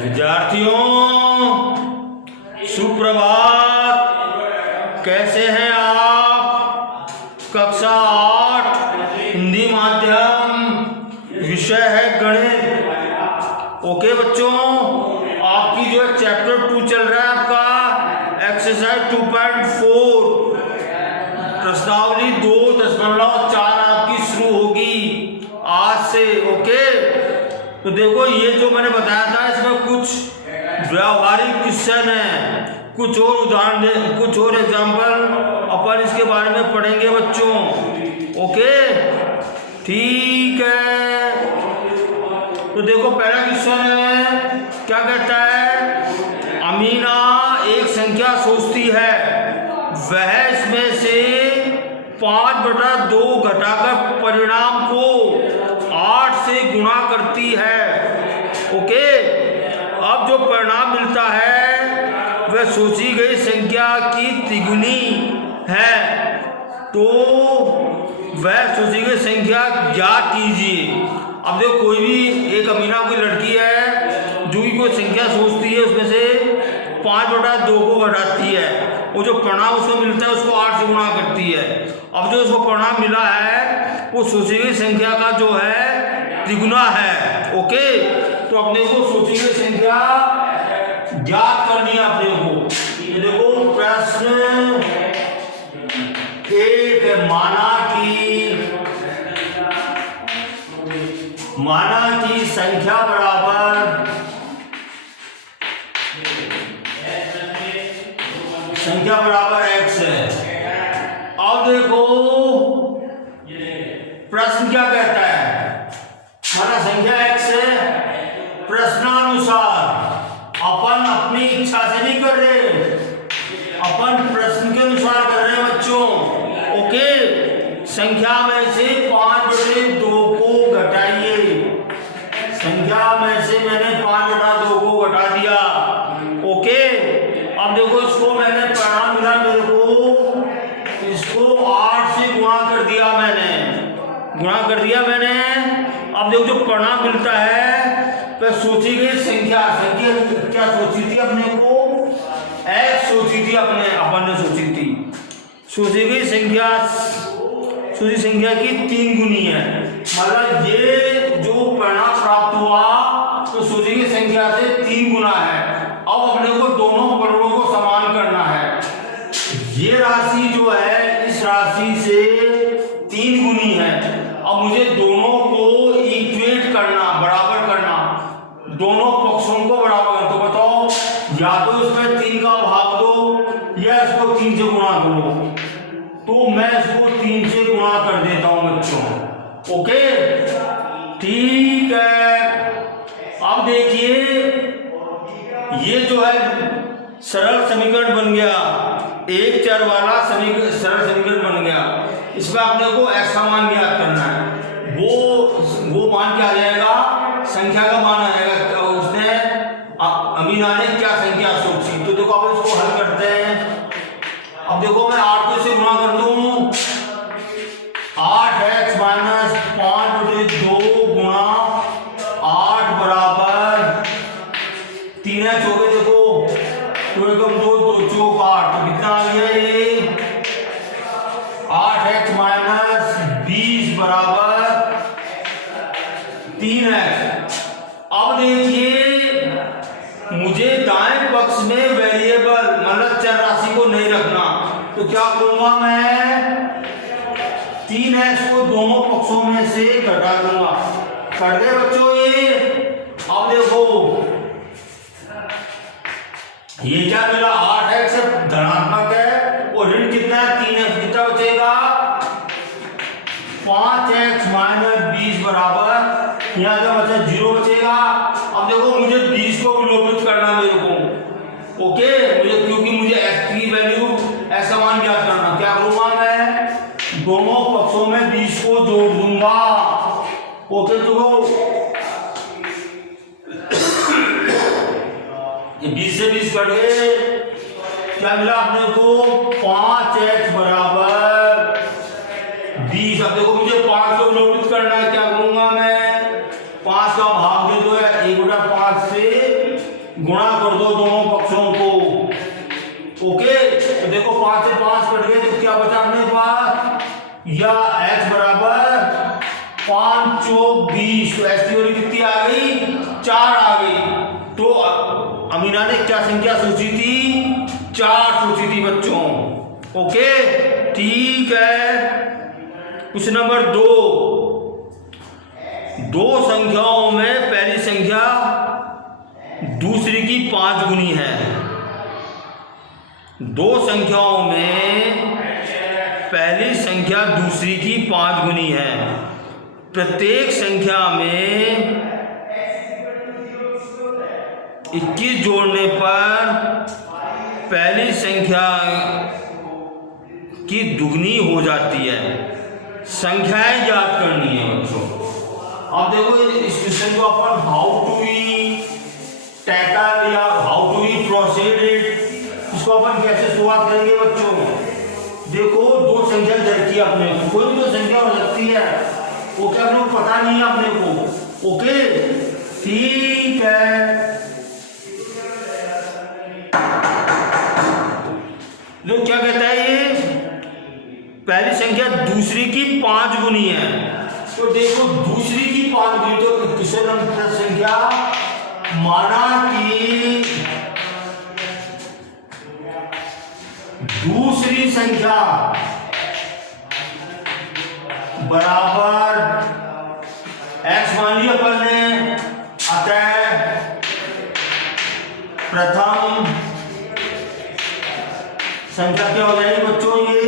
विद्यार्थियों सुप्रभात। कैसे हैं आप? कक्षा 8 हिंदी माध्यम, विषय है गणित। ओके बच्चों, आपकी जो है चैप्टर 2 चल रहा है आपका एक्सरसाइज 2.4 प्रश्नावली 2.4 आपकी शुरू होगी आज से। ओके, तो देखो ये जो मैंने बताया था इसमें कुछ व्यावहारिक क्वेश्चन है, कुछ और उदाहरण, कुछ और एग्जाम्पल अपन इसके बारे में पढ़ेंगे बच्चों। ओके ठीक है, तो देखो पहला क्वेश्चन है, क्या कहता है? अमीना एक संख्या सोचती है, वह इसमें से 5/2 घटाकर परिणाम को 8 से गुणा करती है। ओके, अब जो परिणाम मिलता है वह सोची गई संख्या की तिगुनी है, तो वह सोची गई संख्या ज्ञात कीजिए। अब देखो कोई भी एक अमीना कोई लड़की है जो कि कोई संख्या सोचती है, उसमें से 5/2 को घटाती है, वो जो परिणाम उसको मिलता है उसको 8 से गुणा करती है। अब जो उसको परिणाम मिला है वो सोची गई संख्या का जो है तिगुना है। ओके, तो अपने को सोची गई संख्या ज्ञात करनी है अपने को। ये देखो प्रश्न 1 है, माना कि संख्या बराबर x है। अब देखो प्रश्न क्या कहता है? माना संख्या x है, प्रश्नानुसार अपन अपनी इच्छा से नहीं कर रहे, अपन प्रश्न के अनुसार कर रहे हैं बच्चों। ओके, संख्या में से 5/2 को घटाइए। संख्या में से मैंने 5/2 को घटा दिया। ओके, अब देखो इसको मैंने परिणाम मिला मेरे को, इसको 8 से गुणा कर दिया मैंने। अब देखो जो परिणाम मिलता है तो सोची गई संख्या क्या सोची थी अपने को? x सोची थी अपन ने सोची गई संख्या की 3 गुनी है। मतलब ये जो परिणाम प्राप्त हुआ तो सोची गई संख्या से 3 गुना है। अब अपने को दोनों परिणामों को समान करना है। ये राशि जो है इस राशि से 3 गुनी है। अब मुझे दोनों को इक्वेट करना, बराबर करना, दोनों पक्षों को बराबर करना। तो बताओ, या तो इसमें 3 का भाग दो या इसको 3 से गुणा करो। तो मैं इसको 3 से गुणा कर देता हूं बच्चों। ओके ठीक है, अब देखिए ये जो है सरल समीकरण बन गया, एक चर वाला सरल समीकरण बन गया। इसमें आपने को x का मान ज्ञात करना है। वो मान क्या आ जाएगा? संख्या का मान आ जाएगा। उसने अमीना ने क्या संख्या सोची, तो देखो आप इसको हल करते हैं। अब देखो मैं 8 को से गुणा कर दूं, 8x - 5/2 गुणा 8 बराबर 3x हो गए। देखो 2 एकम 2, 2 चौक 8, तो कितना आ गया ये? 8x - 20 बराबर 3x। अब देखिए मुझे दाएं पक्ष में वेरिएबल मतलब चर राशि को नहीं रखना, तो क्या करूंगा मैं? 3x को दोनों पक्षों में से घटा दूंगा। कर दे बच्चों ये। अब देखो ये क्या मिला? 8x धनात्मक है और ऋण कितना है? 3x। कितना बचेगा? 5x - 20 बराबर, यहाँ क्या बचा? 0 बचेगा। अब देखो मुझे 20 को विलोपित करना मेरे को। ओके, क्योंकि मुझे x की वैल्यू, x का मान ज्ञात करना, क्या करूंगा मैं? दोनों पक्षों में 20 को जोड़ दूंगा। ओके, तो ये 20 से 20 कट गए, क्या मिला अपने को? 5x बराबर 20। अब देखो मुझे 5 को विलोपित करना है, क्या करूंगा मैं? 5 का भाग दे दो, 1/5 से गुणा कर दो दोनों पक्षों को। ओके, तो देखो 5 से 5 कट गए तो क्या बचा अपने पास, या x बराबर 5 चौक 20। तो x की वैल्यू कितनी आ गई, 4 आ गई। तो अमीना ने क्या संख्या सोची थी, 4 सोची थी बच्चों। ओके ठीक है। क्वेश्चन नंबर 2, दो संख्याओं में पहली संख्या दूसरी की 5 गुनी है। दो संख्याओं में पहली संख्या दूसरी की 5 गुनी है। प्रत्येक संख्या में 21 जोड़ने पर पहली संख्या की दुगनी हो जाती है। संख्याएं ज्ञात करनी है बच्चों। अब देखो इस क्वेश्चन को अपन हाउ टू वी टैकल या how to we proceed it, इसको अपन कैसे शुरुआत करेंगे बच्चों। देखो दो संख्या दे की अपने को, कोई भी दो संख्या हो सकती है, वो क्या अपने को पता नहीं है अपने को। ओके ठीक है। जो क्या कहता है ये, पहली संख्या दूसरी की 5 गुनी है। तो देखो दूसरी की 5 गुनी, तो किसी नंबर संख्या माना कि दूसरी संख्या बराबर x मान लिया अपन ने, अतः प्रथम संख्या क्या हो जाएगी बच्चों, ये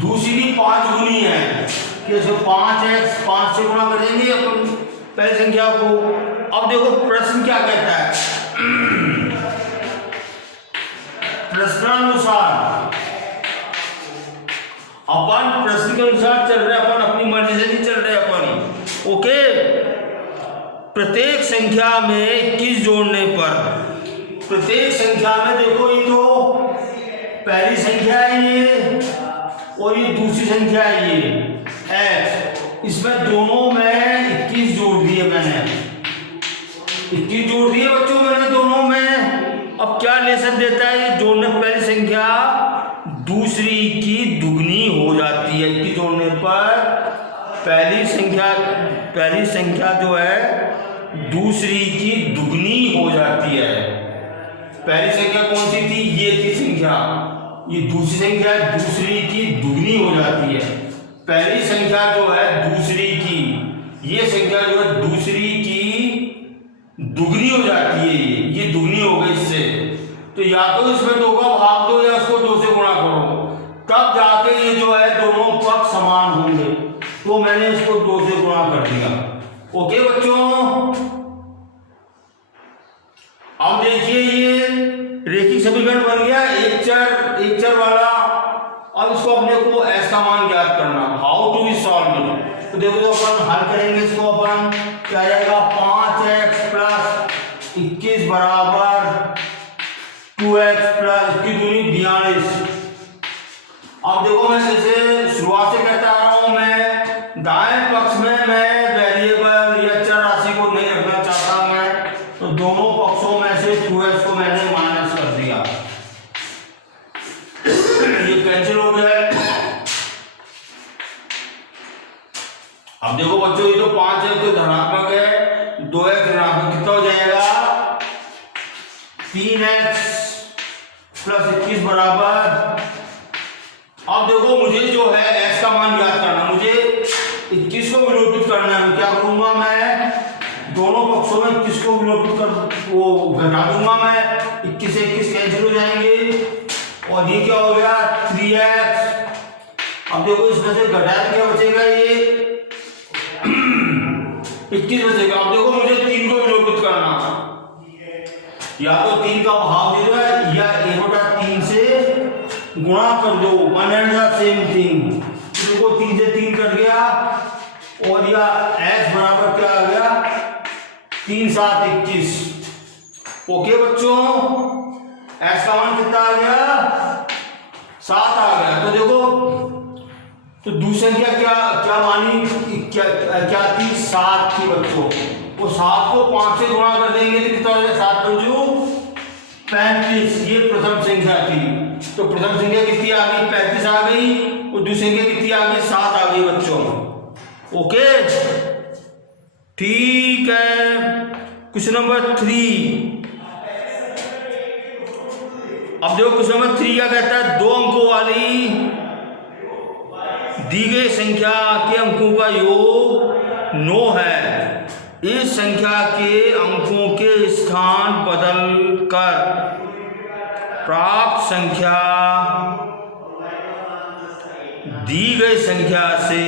दूसरी की 5 गुनी है। कैसे 5x 5 से गुणा करेंगे अपन पहली संख्या को। अब देखो प्रश्न क्या कहता है, प्रश्नानुसार अपन प्रश्न के अनुसार चल रहे, अपन अपनी मर्जी से नहीं चल रहे अपन। ओके, प्रत्येक संख्या में 21 जोड़ने पर, प्रत्येक संख्या में देखो ये तो पहली संख्या है ये, और ये दूसरी संख्या है ये x, इसमें दोनों में 21 जोड़ दिए मैंने, 21 जोड़ दिए बच्चों मैंने दोनों में। अब क्या लेसन देता है, ये जोड़ने पहली संख्या दूसरी की दुगनी हो जाती है। 21 जोड़ने पर पहली संख्या जो है दूसरी की दुगनी हो जाती है। पहली संख्या कौन सी थी, ये थी संख्या, ये दूसरी संख्या दूसरी की दुगनी हो जाती है। पहली संख्या जो है दूसरी की, ये संख्या जो है दूसरी की दुगनी हो जाती है। ये दुगनी हो गई इससे, तो या तो इसमें 2 का भाग दो या इसको 2 से गुणा करो, तब जाके ये जो है दोनों पक्ष समान होंगे। तो मैंने इसको 2 से गुणा कर दिया। ओके बच्चों, अब देखिए ये रेखिक समीकरण बन गया एक चर वाला। अब इसको अपने को s का मान ज्ञात करना, how to we solve it. तो देखो अपन हल करेंगे इसको, अपन क्या आएगा 5x प्लस 21 बराबर 2x प्लस 21 दूनी 42। अब देखो मैं जैसे शुरुआत से कहता आ रहा हूं, मैं दाएं पक्ष में मैं वेरिएबल या चर राशि को नहीं रखना चाहता मैं, तो दोनों पक्षों में से 2x को मैंने माइनस कर दिया, ये कैंसिल हो गया। अब देखो बच्चों ये तो 5 है तो धनात्मक है, 2x ऋणात्मक, कितना हो जाएगा 3x प्लस 21 बराबर। अब देखो मुझे जो है x का मान ज्ञात करना, मुझे 21 को विलोपित करना है। क्या करूंगा मैं, दोनों पक्षों में 21 को विलोपित कर वो घटा दूंगा मैं, 21 से 21 कैंसिल हो जाएंगे और ये क्या हो गया 3x। अब देखो इसमें से घटाया क्या बचेगा, ये 21 बचेगा। अब देखो मुझे 3 को विलोपित करना, या तो 3 का भाग दे दो या 1/3 से गुणा कर दो, one and the same thing. देखो 3 से 3 कट गया और या x बराबर क्या आ गया 3 7 21। ओके बच्चों, x का मान कितना आ गया 7 आ गया। तो देखो तो दूसरी संख्या क्या मानी, क्या थी 7 थी बच्चों। वो 7 को 5 से गुणा कर देंगे तो कितना हो जाएगा 7 पंजू 35, ये प्रथम संख्या थी, तो प्रथम संख्या कितनी आ गई, 35 आ गई, और दूसरी संख्या कितनी आ गई, 7 आ गई बच्चों। ओके, ठीक है। क्वेश्चन नंबर 3, अब देखो क्वेश्चन नंबर 3 क्या कहता है, 2 अंकों वाली दी गई संख्या के अंकों का योग 9 है। इस संख्या के अंकों के स्थान बदलकर प्राप्त संख्या दी गई संख्या से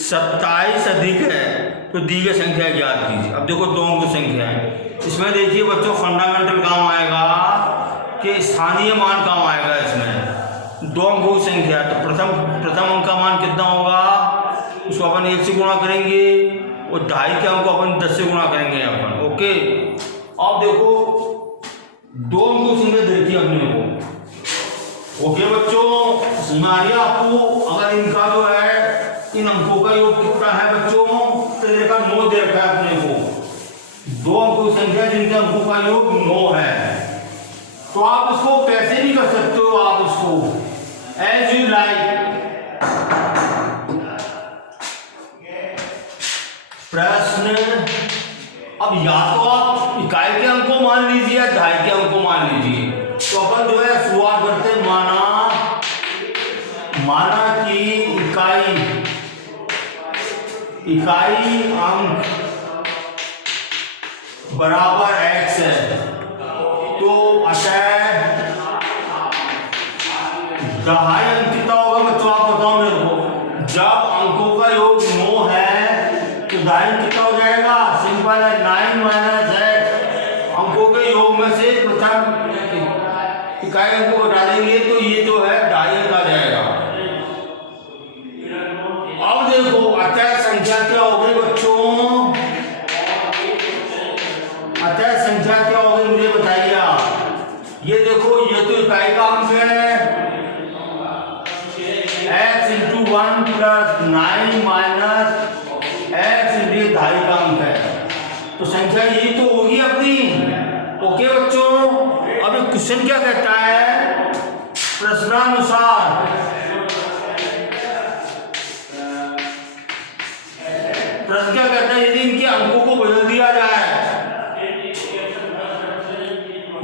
27 अधिक है, तो दी गई संख्या ज्ञात कीजिए। अब देखो 2 अंक संख्या है, इसमें देखिए बच्चों फंडामेंटल काम आएगा कि स्थानीय मान काम आएगा। इसमें 2 अंकों की संख्या, तो प्रथम अंक का मान कितना होगा, उसको अपन 1 से गुणा करेंगे, और 2.5 के अंक को अपन 10 से गुणा करेंगे अपन। ओके, अब देखो 2 अंकों की संख्या देखिए अपने को। ओके बच्चों, समझ आ रही है आपको। अगर इनका जो है इन अंकों का योग कितना है बच्चों, तो देखा 9 दे रखा है अपने को। 2 अंकों की संख्या जिनके अंकों का योग 9 है, तो आप उसको कैसे भी कर सकते हो, आप उसको एज यू लाइक। प्रश्न, अब या तो आप इकाई के अंक को मान लीजिए या 2.5 के अंक को मान लीजिए। तो अपन जो है शुरुआत करते हैं, माना कि इकाई अंक बराबर x है, तो अतः 2.5 अंक कितना होगा बच्चों, आप बताओ मेरे को। जब अंकों का योग 9 है तो 2.5 कितना हो जाएगा, सिंपल है, 9 माइनस x। अंकों के योग में से प्रथम इकाई अंक को घटा देंगे, तो ये जो है 2.5 अंक आ जाएगा। अब देखो अतः संख्या क्या हो गई बच्चों, अतः संख्या क्या हो गई मुझे बताइए आप। ये देखो, ये तो इकाई का अंक है, x into 1 plus 9 minus x into 2.5 का अंक है, तो संख्या यही तो होगी अपनी। ओके बच्चों, अब क्वेश्चन क्या कहता है, प्रश्नानुसार प्रश्न क्या कहता है, यदि इनके अंकों को बदल दिया जाए,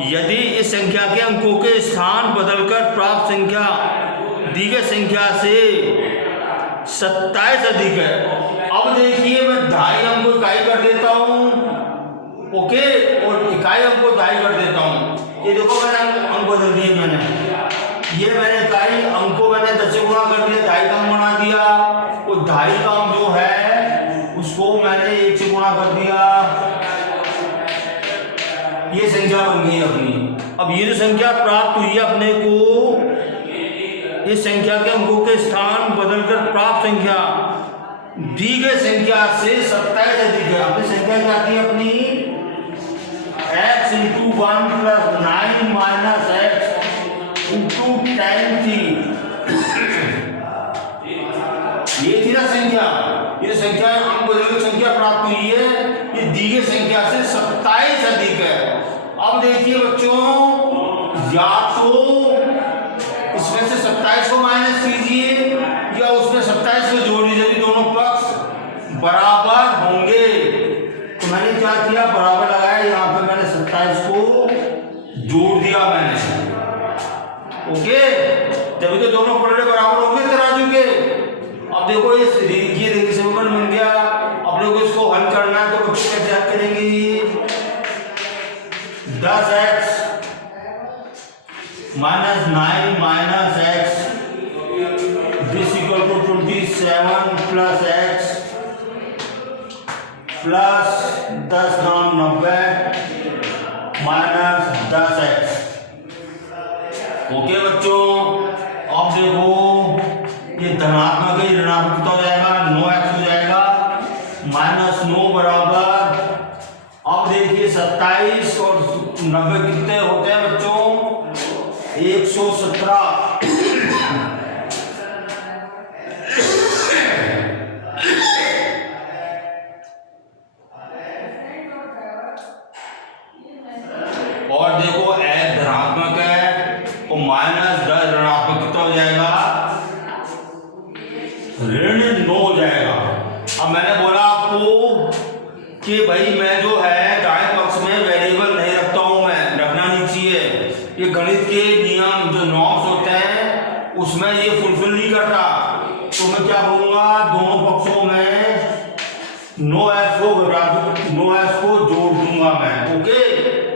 यदि इस संख्या के अंकों के स्थान बदलकर प्राप्त संख्या दी गई संख्या से 27 अधिक है। अब देखिए मैं 2.5 अंक को इकाई कर देता हूं, ओके, और इकाई अंक को 2.5 कर देता हूं। ये देखो मैंने अंक बदल दिए, मैंने इकाई अंक को मैंने 10 से गुणा कर दिया, 2.5 का अंक बना दिया, और 2.5 का अंक जो है उसको मैंने 1 से गुणा कर दिया, ये संख्या बन गई अपनी। अब ये जो संख्या प्राप्त हुई है अपने को, इस संख्या के अंकों के स्थान बदलकर प्राप्त संख्या दी गई संख्या से 27 अधिक है। अपनी संख्या क्या थी अपनी, x into 1 plus 9 minus x into 10 थी, ये थी ना संख्या। ये संख्या अंक बदलकर संख्या प्राप्त हुई है, ये दी गई संख्या से 27 अधिक है। अब देखिए बच्चों, या तो इसमें से 27 को माइनस कीजिए या उसमें 27 को जोड़ दीजिए, यदि दोनों पक्ष बराबर होंगे। तो मैंने क्या किया, बराबर लगाया, यहाँ पे मैंने 27 को जोड़ दिया मैंने। ओके, तभी तो दोनों पलड़े बराबर होंगे तराजू के। अब देखो ये समीकरण बन गया, अपने को इसको हल करना है, तो बच्चे कैसे हल करेंगे, 10x minus 9 minus x this equal to 27 plus x plus 10 9 90 minus 10x। Okay बच्चों, अब देखो ये धनात्मक है, ऋणात्मक कितना हो जाएगा, 9x हो जाएगा, माइनस 9 बराबर, अब देखिए 27 और 90 कितने होते हैं बच्चों, 117। और देखो x धनात्मक है तो -10 ऋणात्मक कितना हो जाएगा, ऋण 9 हो जाएगा। अब मैंने बोला आपको कि भाई मैं जो है दाएं पक्ष में वेरिएबल नहीं रखता हूं, मैं रखना नहीं चाहिए, ये गणित के नियम जो नॉर्म्स होते हैं उसमें ये फुलफिल नहीं करता। तो मैं क्या बोलूंगा, दोनों पक्षों में 9x को घटा दूं, 9x को जोड़ दूंगा मैं। ओके,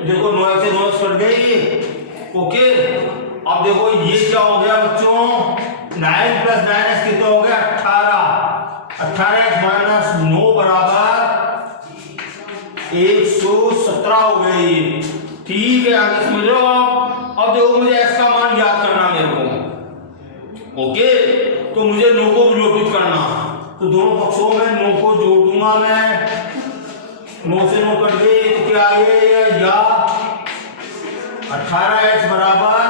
देखो 9x से 9x कट गई। ओके, अब देखो ये क्या हो गया बच्चों, 9 + 9x कितना हो गया, 18। 18x - 9 बराबर 117 हो गई। ठीक है, आगे समझ लो आप। अब देखो मुझे x का मान याद करना मेरे को। ओके, तो मुझे 9 को विलोपित करना, तो दोनों पक्षों में 9 को जोड़ दूंगा मैं। 9 से 9 कट गए तो क्या आएगा, या 18x बराबर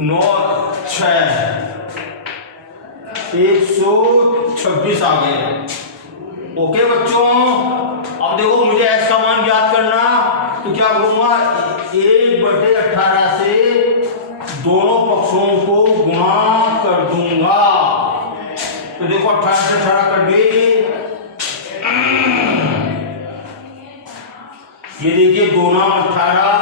9 6 126 आ गए। ओके बच्चों, अब देखो मुझे x का मान याद करना, तो क्या करूंगा, 1/18 से दोनों पक्षों को गुणा कर दूंगा। तो देखो 18 से 18 कट गई। ये देखिए 2 9 18,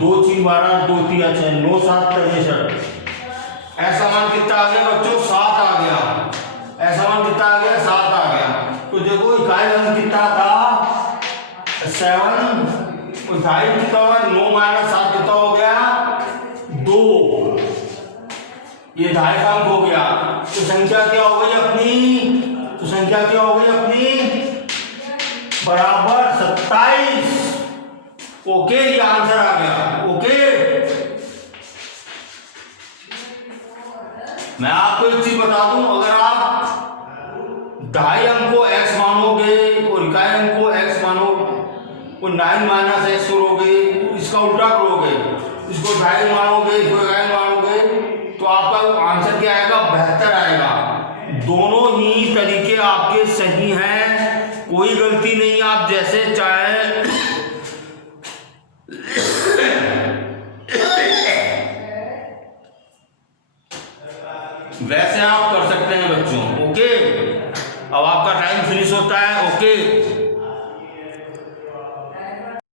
2 3 12, 2 3 6, 9 7 63। ऐसा मान कितना आ गया बच्चों, 7 आ गया। ऐसा मान कितना आ गया, 7 आ गया। तो देखो इकाई अंक कितना था, 7, इकाई कितना होगा, 9 - 7 कितना हो गया, 2। ये 2.5 अंक हो गया। तो संख्या क्या हो गई अपनी, तो संख्या क्या हो गई अपनी, बराबर 27। ओके, ये आंसर आ गया। ओके, मैं आपको एक चीज बता दूं, अगर आप 2.5 अंक को x मानोगे और इकाई अंक को x मानोगे और 9 - x करोगे, इसका उल्टा करोगे, इसको 2.5 मानोगे, इसको इकाई मानोगे, तो आपका आंसर क्या आएगा, 72 आएगा। दोनों ही तरीके आपके सही हैं, कोई गलती नहीं, आप जैसे चाहें वैसे आप कर सकते हैं बच्चों। ओके,